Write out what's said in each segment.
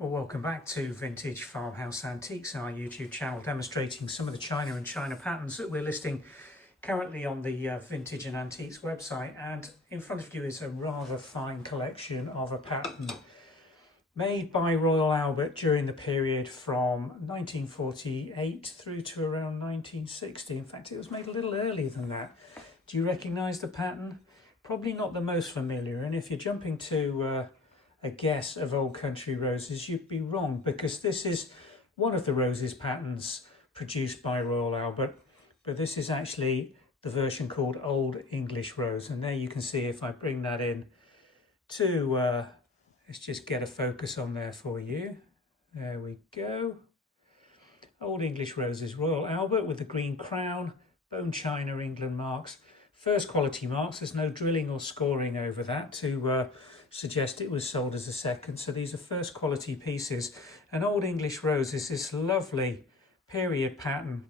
Well, welcome back to Vintage Farmhouse Antiques, our YouTube channel, demonstrating some of the China and China patterns that we're listing currently on the Vintage and Antiques website. And in front of you is a rather fine collection of a pattern made by Royal Albert during the period from 1948 through to around 1960. In fact, it was made a little earlier than that. Do you recognise the pattern? Probably not the most familiar, and if you're jumping to a guess of Old Country Roses, you'd be wrong, because this is one of the roses patterns produced by Royal Albert, but this is actually the version called Old English Rose. And there you can see, if I bring that in to let's just get a focus on there for you. There we go. Old English Roses, Royal Albert, with the green crown, bone china England marks, first quality marks. There's no drilling or scoring over that to suggest it was sold as a second. So these are first quality pieces. And Old English Rose is this lovely period pattern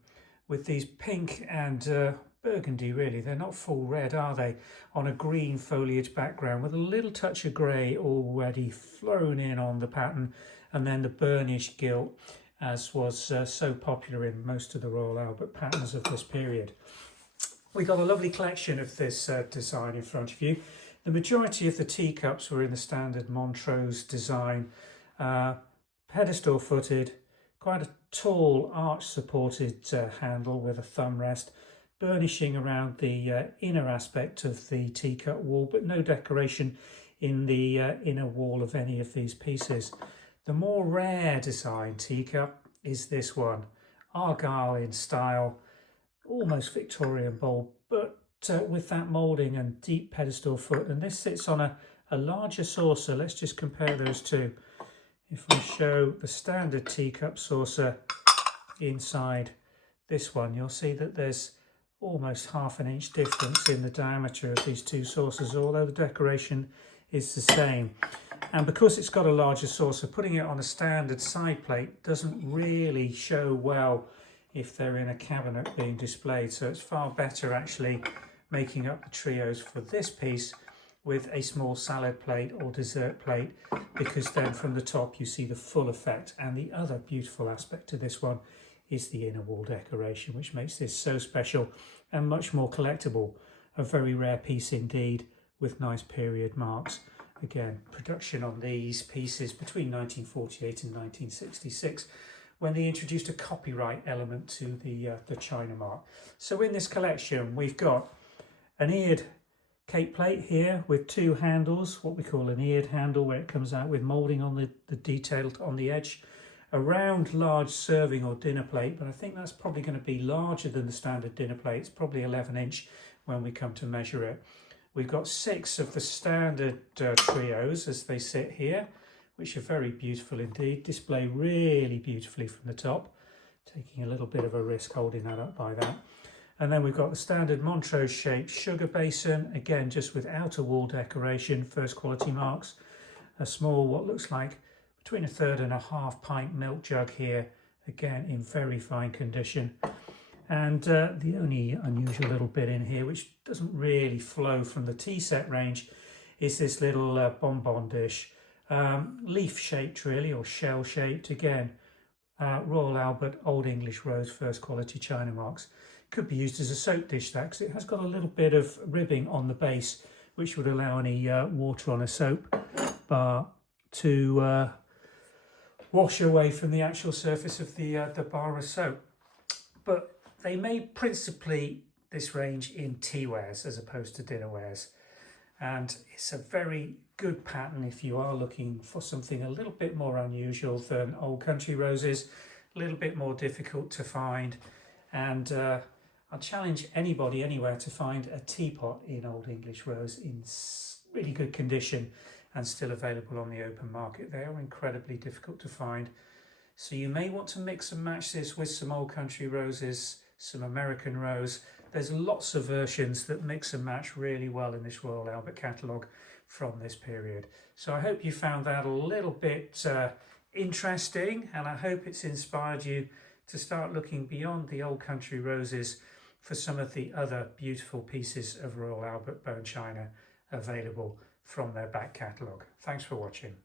with these pink and burgundy, really, they're not full red, are they, on a green foliage background with a little touch of grey already thrown in on the pattern, and then the burnished gilt, as was so popular in most of the Royal Albert patterns of this period. We got a lovely collection of this design in front of you. The majority of the teacups were in the standard Montrose design, pedestal footed, quite a tall arch supported handle with a thumb rest, burnishing around the inner aspect of the teacup wall, but no decoration in the inner wall of any of these pieces. The more rare design teacup is this one, Argyle in style, almost Victorian bowl, but with that moulding and deep pedestal foot. And this sits on a larger saucer. Let's just compare those two. If we show the standard teacup saucer inside this one, you'll see that there's almost ½ an inch difference in the diameter of these two saucers, although the decoration is the same. And because it's got a larger saucer, putting it on a standard side plate doesn't really show well if they're in a cabinet being displayed. So it's far better actually making up the trios for this piece with a small salad plate or dessert plate, because then from the top you see the full effect. And the other beautiful aspect to this one is the inner wall decoration, which makes this so special and much more collectible. A very rare piece indeed, with nice period marks. Again, production on these pieces between 1948 and 1966, when they introduced a copyright element to the China mark. So in this collection, we've got an eared cake plate here with two handles, what we call an eared handle, where it comes out with moulding on the detail on the edge. A round, large serving or dinner plate, but I think that's probably going to be larger than the standard dinner plate. It's probably 11 inch when we come to measure it. We've got 6 of the standard trios as they sit here, which are very beautiful indeed. Display really beautifully from the top, taking a little bit of a risk holding that up by that. And then we've got the standard Montrose shaped sugar basin, again just with outer wall decoration, first quality marks. A small, what looks like between 1/3 and 1/2 pint milk jug here, again in very fine condition. And the only unusual little bit in here, which doesn't really flow from the tea set range, is this little bonbon dish. Leaf shaped really, or shell shaped, again Royal Albert Old English Rose first quality China marks. Could be used as a soap dish, that, because it has got a little bit of ribbing on the base, which would allow any water on a soap bar to wash away from the actual surface of the bar of soap. But they made principally this range in tea wares as opposed to dinnerwares, and it's a very good pattern if you are looking for something a little bit more unusual than Old Country Roses, a little bit more difficult to find. And I'll challenge anybody anywhere to find a teapot in Old English Rose in really good condition and still available on the open market. They are incredibly difficult to find. So you may want to mix and match this with some Old Country Roses, some American Rose. There's lots of versions that mix and match really well in this Royal Albert catalogue from this period. So I hope you found that a little bit interesting, and I hope it's inspired you to start looking beyond the Old Country Roses for some of the other beautiful pieces of Royal Albert bone china available from their back catalogue. Thanks for watching.